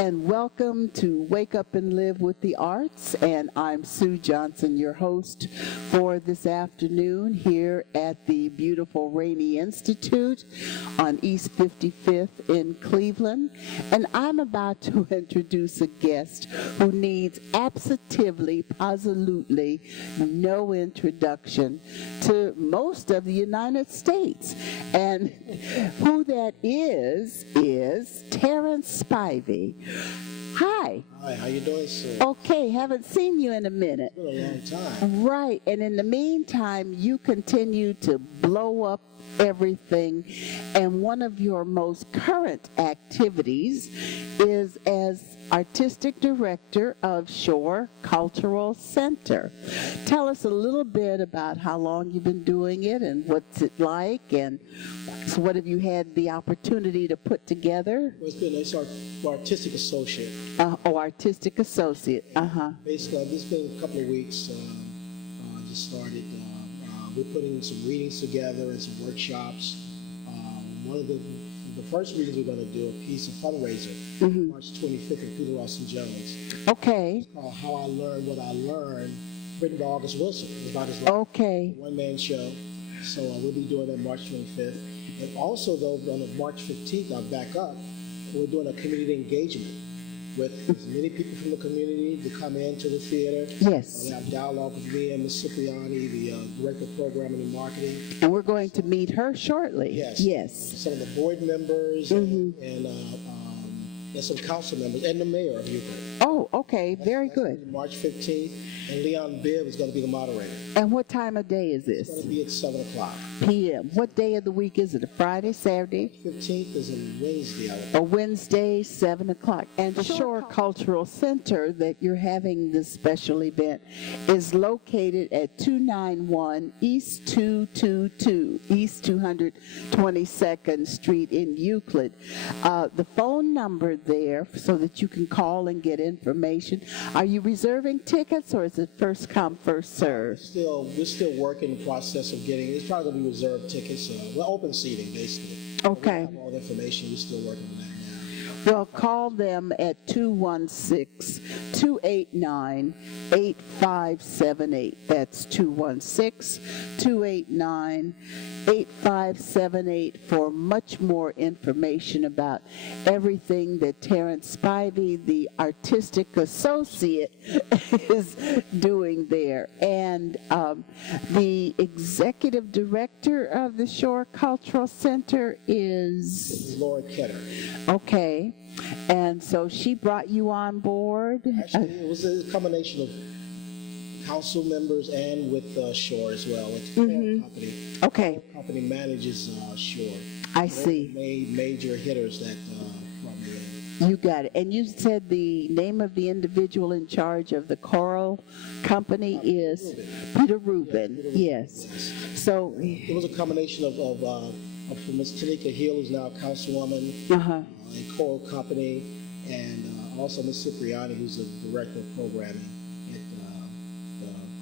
and welcome to Wake Up and Live with the Arts. And I'm Sue Johnson, your host for this afternoon here at the beautiful Rainey Institute on East 55th in Cleveland. And I'm about to introduce a guest who needs absolutely, positively no introduction to most of the United States. And who that is Terrence Spivey. Hi. Hi, how you doing, sir? Okay, haven't seen you in a minute. It's been a long time. Right, and in the meantime, you continue to blow up everything, and one of your most current activities is as Artistic Director of Shore Cultural Center. Tell us a little bit about how long you've been doing it and what's it like, and so what have you had the opportunity to put together? Well, it's our artistic associate. Artistic associate. Basically, this has been a couple of weeks. Just started. We're putting some readings together and some workshops. One of the first readings we're going to do a piece of fundraiser, March 25th with Peter Austin Jones. Okay. It's called How I Learned What I Learned, written by August Wilson. It's about his one-man show. So we'll be doing that March 25th. And also, though, on March 15th, I'll back up, we're doing a community engagement with as many people from the community to come into the theater. Yes. We have dialogue with me and Ms. Cipriani, the Director of Programming and Marketing. And we're going to meet her shortly. Yes. Some of the board members and some council members and the mayor of Euclid. Oh, okay. Very good. March 15th. And Leon Bibb is going to be the moderator. And what time of day is this? It's going to be at 7 o'clock. p.m. What day of the week is it? A Friday, Saturday? 15th is a Wednesday. A Wednesday, 7 o'clock. And the Shore Cultural Center that you're having this special event is located at 291 East 222 Street in Euclid. The phone number there so that you can call and get information. Are you reserving tickets or is it first come, first serve? We're still working the process of getting, it's probably going to be reserved tickets. We're open seating, basically. Okay. We have all the information. We're still working on that now. Well, call them at 216-289-8578. That's 216-289-8578 for much more information about everything that Terrence Spivey, the artistic associate, is doing there. And the executive director of the Shore Cultural Center is Laura Ketter. Okay. And so she brought you on board? Actually, it was a combination of council members and with Shore as well. It's a company. Okay. The company manages Shore. I see. Major hitters that brought me in. You got it. And you said the name of the individual in charge of the choral company is Peter Rubin. Peter Rubin. Yes. So it was a combination of from Ms. Tanika Hill, who's now a councilwoman, a choral company, and also Ms. Cipriani, who's the director of programming at the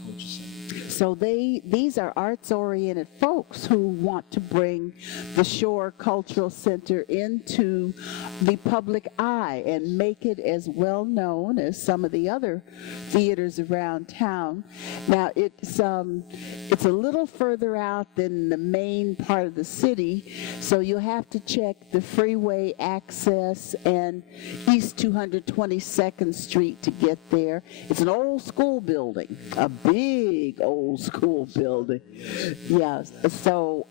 Culture Center. So these are arts-oriented folks who want to bring the Shore Cultural Center into the public eye and make it as well known as some of the other theaters around town. Now it's a little further out than the main part of the city, so you'll have to check the freeway access and East 222nd Street to get there. It's an old school building, a big old school building. Yes, so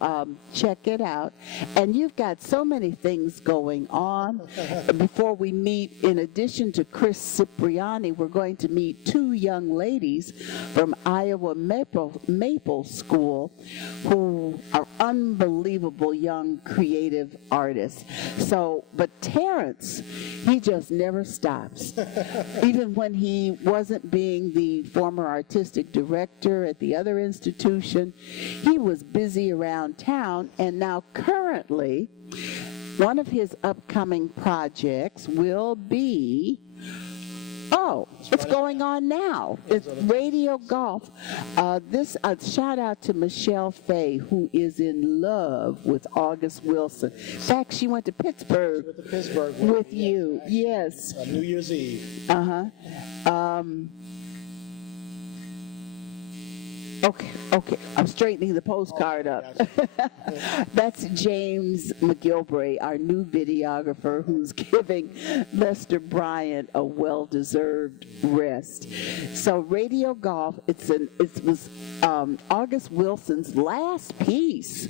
check it out. And you've got so many things going on. Before we meet, in addition to Chris Cipriani, we're going to meet two young ladies from Iowa Maple School who are unbelievable young creative artists. So, but Terrence, he just never stops. Even when he wasn't being the former artistic director at the other institution, he was busy around town, and now currently one of his upcoming projects will be Oh, it's going on now. It's Radio Golf. This shout out to Michelle Fay, who is in love with August Wilson. In fact, she went to Pittsburgh, with you. Yes. New Year's Eve. Okay. I'm straightening the postcard up. That's James McGilvray, our new videographer, who's giving Lester Bryant a well-deserved rest. So Radio Golf, it was August Wilson's last piece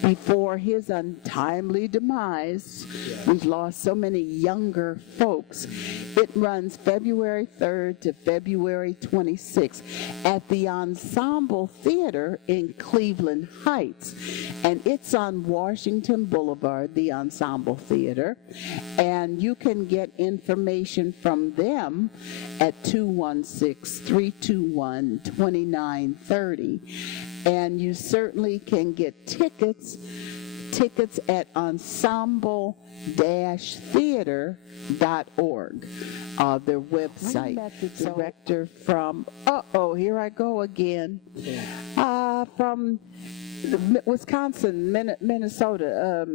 before his untimely demise. Yes. We've lost so many younger folks. It runs February 3rd to February 26th at the Ensemble Theater in Cleveland Heights, and it's on Washington Boulevard, the Ensemble Theater, and you can get information from them at 216-321-2930, and you certainly can get tickets at ensemble-theater.org, their website. Director from, here I go again, from Wisconsin, Minnesota.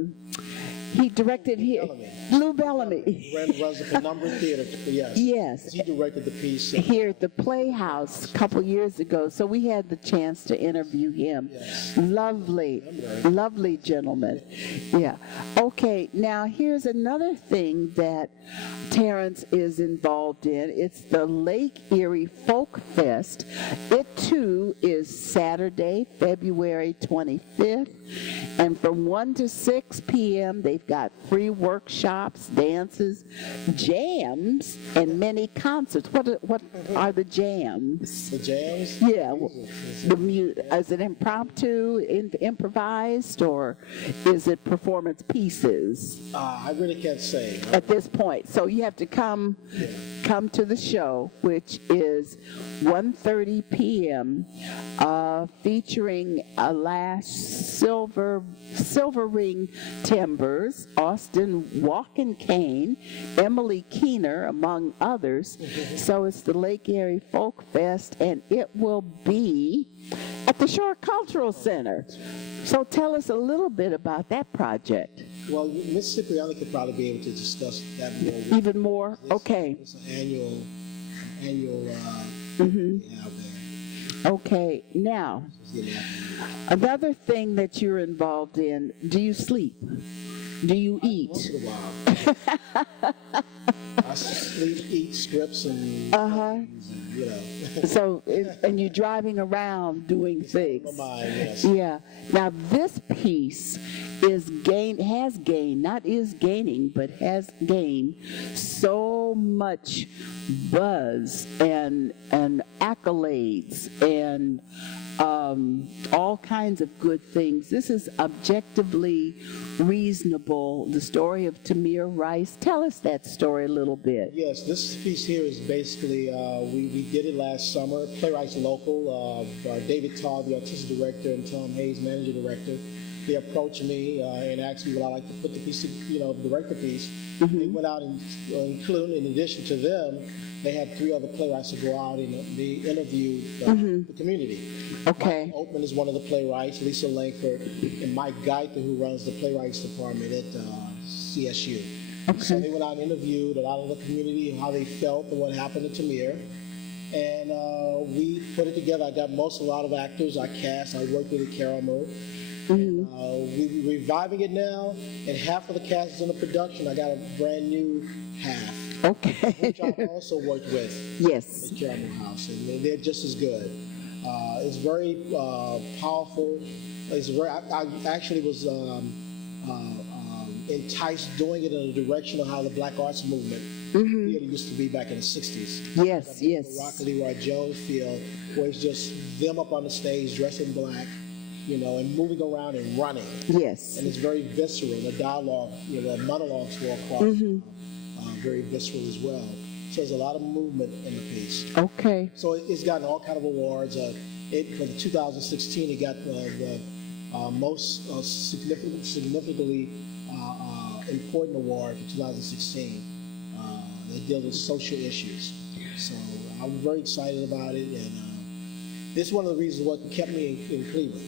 He directed here. Lou Bellamy. Runs the Penumbra Theater. Yes. He directed the piece here at the Playhouse a couple years ago. So we had the chance to interview him. Yes. Lovely gentleman. Yeah. Okay. Now here's another thing that Terrence is involved in. It's the Lake Erie Folk Fest. It too is Saturday, February 25th, and from 1 to 6 p.m. they've got free workshops, dances, jams, and many concerts. What are the jams? The jams? Yeah. Is it impromptu, improvised, or is it performance pieces? I really can't say. At this point. So you have to come to the show, which is 1:30 p.m., featuring Silver Ring Timbers, Austin Walkin' Kane, Emily Keener, among others. So it's the Lake Erie Folk Fest, and it will be at the Shore Cultural Center. So tell us a little bit about that project. Well, Ms. Cipriani could probably be able to discuss that more. Even more? Okay. It's an annual out there. Okay. Now, another thing that you're involved in, do you sleep? Do you eat? Once in a while. I sleep, eat scripts, and you know. So, and you're driving around doing things. My mind, yes. Yeah. Now, this piece has gained so much buzz and accolades and all kinds of good things. This is objectively reasonable, the story of Tamir Rice. Tell us that story a little bit. Yes, this piece here is basically, we did it last summer, Playwrights Local, David Todd, the artistic director, and Tom Hayes, manager director. They approached me and asked me would I like to put the piece, direct the piece. They went out and included, in addition to them, they had 3 other playwrights to go out and they interviewed the community. Okay. Mike Oatman is one of the playwrights, Lisa Langford, and Mike Geither, who runs the playwrights department at CSU. Okay. So they went out and interviewed a lot of the community and how they felt and what happened to Tamir. And we put it together. I got a lot of actors. I cast. I worked with the Caramel. We're reviving it now, and half of the cast is in the production. I got a brand new half. Okay. Which I also worked with. Yes. At Caramel House, and they're just as good. It's very powerful. It's very. I actually was enticed doing it in the direction of how the Black Arts Movement theater used to be back in the 60s. Yes, yes. The Rock Leroy Jones feel, where it's just them up on the stage dressed in black, and moving around and running. Yes. And it's very visceral. The dialogue, the monologues go across, very visceral as well. So there's a lot of movement in the piece. Okay. So it's gotten all kind of awards. For the 2016, it got the most significantly important award for 2016. That deals with social issues. So I'm very excited about it, and this is one of the reasons what kept me in Cleveland.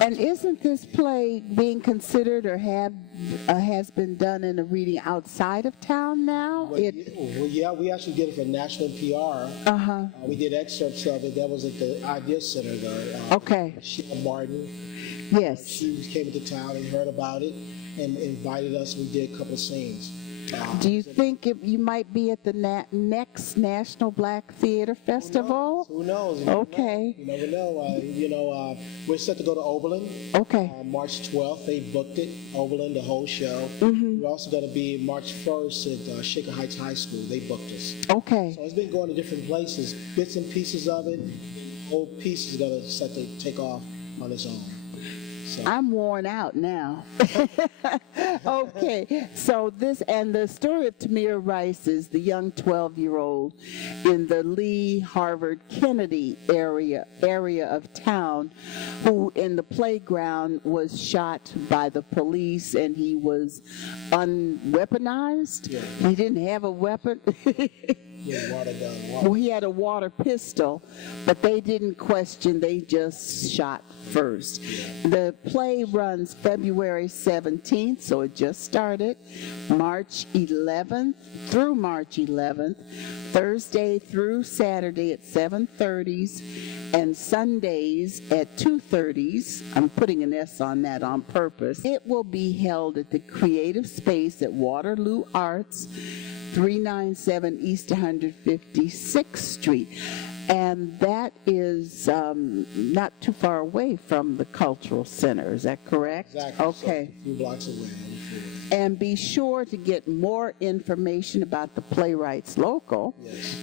And isn't this play being considered or has been done in a reading outside of town now? Well, yeah, we actually did it for national PR. We did excerpts of it. That was at the Idea Center, though. Okay. Sheila Martin. Yes. She came into town and heard about it and invited us. We did a couple of scenes. Do you think you might be at the next National Black Theater Festival? Who knows? Okay. You never know. We're set to go to Oberlin. Okay. March 12th, they booked it. Oberlin, the whole show. We're also going to be March 1st at Shaker Heights High School. They booked us. Okay. So it's been going to different places, bits and pieces of it. The whole piece is going to set to take off on its own. So. I'm worn out now. Okay, so the story of Tamir Rice is the young 12-year-old in the Lee Harvard Kennedy area of town who in the playground was shot by the police, and he was unweaponized. Yeah. He didn't have a weapon. Water gun. Well, he had a water pistol, but they didn't question, they just shot first. The play runs February 17th, so it just started, March 11th through March 11th, Thursday through Saturday at 7:30s, and Sundays at 2:30s. I'm putting an S on that on purpose. It will be held at the Creative Space at Waterloo Arts, 397 East 156th Street. And that is not too far away from the Cultural Center. Is that correct? Exactly. Okay. So a few blocks away. And be sure to get more information about the Playwrights Local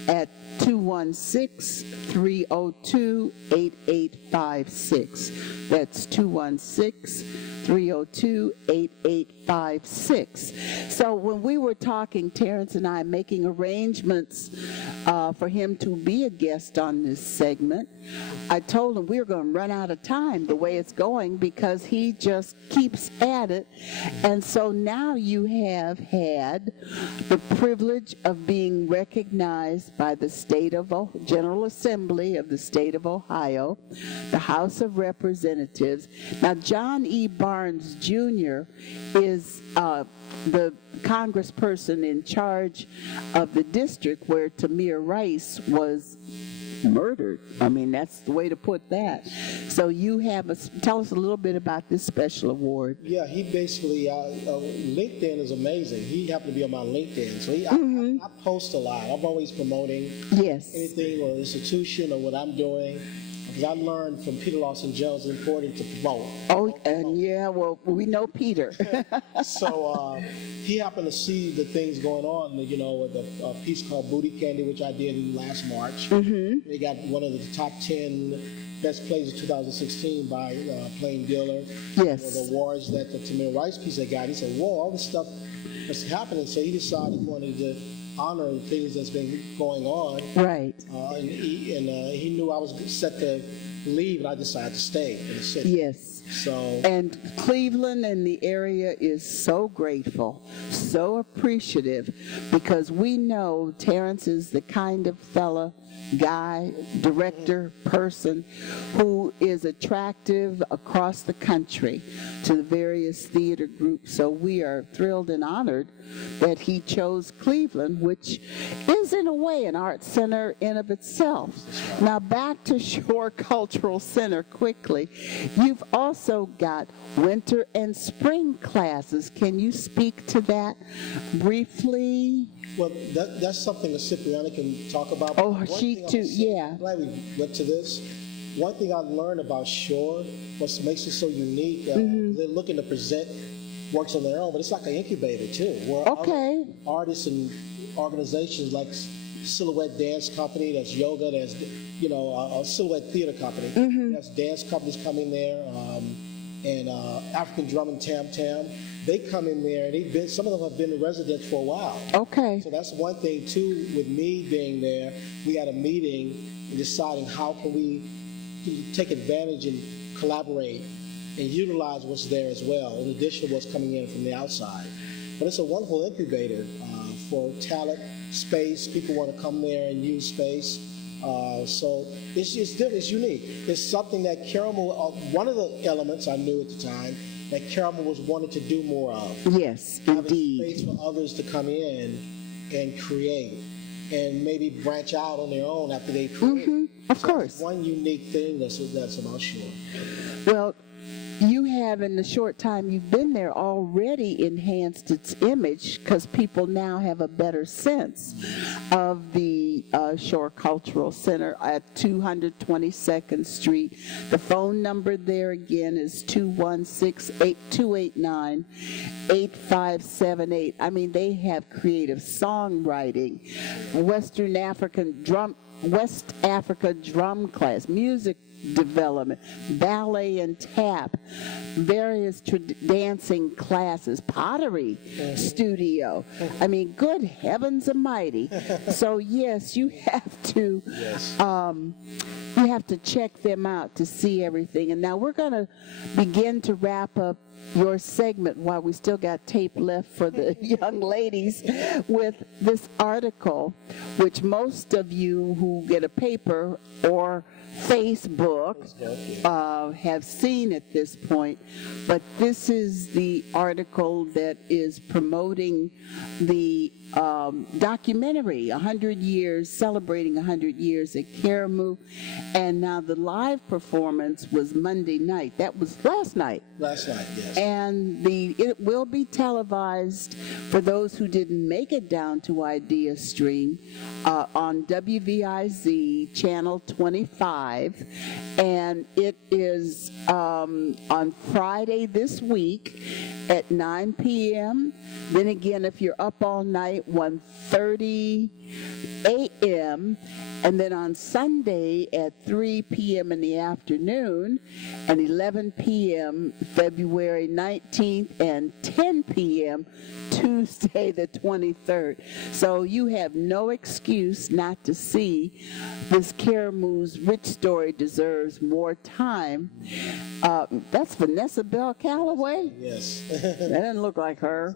at 216-302-8856. That's 216-302-8856. So when we were talking, Terrence and I, making arrangements for him to be a guest on this segment, I told him we were going to run out of time the way it's going because he just keeps at it. And so now you have had the privilege of being recognized by the General Assembly of the State of Ohio, the House of Representatives. Now, John E. Barnes Jr. is the congressperson in charge of the district where Tamir Rice was murdered. I mean, that's the way to put that. So you have tell us a little bit about this special award. Yeah, he basically, LinkedIn is amazing. He happened to be on my LinkedIn. So I post a lot. I'm always promoting anything or institution or what I'm doing. Because I learned from Peter Lawson Jones it's important to promote. Well, we know Peter. So he happened to see the things going on, with a piece called Booty Candy, which I did last March. They got one of the top 10 best plays of 2016 by Plain Dealer. Yes. The awards that the Tamir Rice piece they got. He said, whoa, all this stuff is happening. So he decided he wanted to honor the things that's been going on. Right. And he knew I was set to leave, and I decided to stay in the city. Yes. And Cleveland and the area is so grateful, so appreciative, because we know Terrence is the kind of fella, guy, director, person who is attractive across the country to the various theater groups. So we are thrilled and honored that he chose Cleveland, which is in a way an art center in of itself. Now back to Shore Cultural Center quickly. You've also got winter and spring classes. Can you speak to that briefly? Well, that's something that Cipriani can talk about. Oh, she too, yeah. I'm glad we went to this. One thing I learned about Shore, what makes it so unique, they're looking to present works on their own, but it's like an incubator too, where other artists and organizations like Silhouette Dance Company, that's yoga, there's a Silhouette Theater Company, there's dance companies coming there, and African Drum and Tam Tam. They come in there, and some of them have been in residence for a while. Okay. So that's one thing too. With me being there, we had a meeting and deciding how can we take advantage and collaborate and utilize what's there as well, in addition to what's coming in from the outside. But it's a wonderful incubator for talent, space. People want to come there and use space. So it's different. It's unique. It's something that Caramel, one of the elements I knew at the time that Caramel was wanting to do more of. Yes, having indeed. Space for others to come in and create, and maybe branch out on their own after they create. Mm-hmm. Of so course. That's one unique thing that's about Shore. Well, you have, in the short time you've been there, already enhanced its image because people now have a better sense of the Shore Cultural Center at 222nd Street. The phone number there again is 216-289-8578. I mean, they have creative songwriting, West Africa drum class, music development, ballet and tap, various dancing classes, pottery studio. I mean, good heavens almighty. So yes, you have to check them out to see everything. And now we're going to begin to wrap up your segment while we still got tape left for the young ladies with this article, which most of you who get a paper or Facebook have seen at this point, but this is the article that is promoting the documentary, 100 years, celebrating 100 years at Karamu, and now the live performance was Monday night. That was last night. Last night, yes. And it will be televised for those who didn't make it down to Idea Stream on WVIZ Channel 25, and it is on Friday this week at 9 p.m. Then again, if you're up all night, 1:30 a.m., and then on Sunday at 3 p.m. in the afternoon, and 11 p.m. February 19th, and 10 p.m. Tuesday the 23rd. So you have no excuse not to see this Karamu's rich story deserves more time. That's Vanessa Bell Calloway? Yes. That doesn't look like her.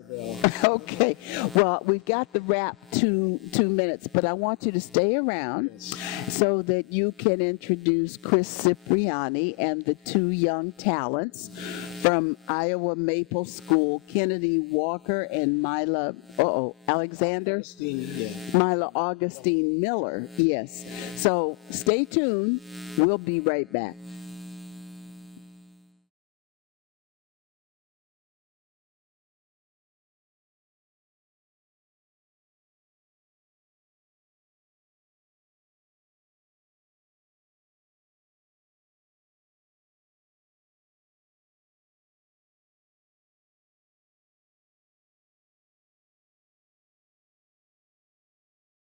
Okay. Well, we've got the wrap 2 minutes, but I want you to stay around so that you can introduce Chris Cipriani and the 2 young talents from Iowa Maple School, Kennedy Walker and Mila Alexander? Augustine, yeah. Mila Augustine Miller, yes. So stay tuned. We'll be right back.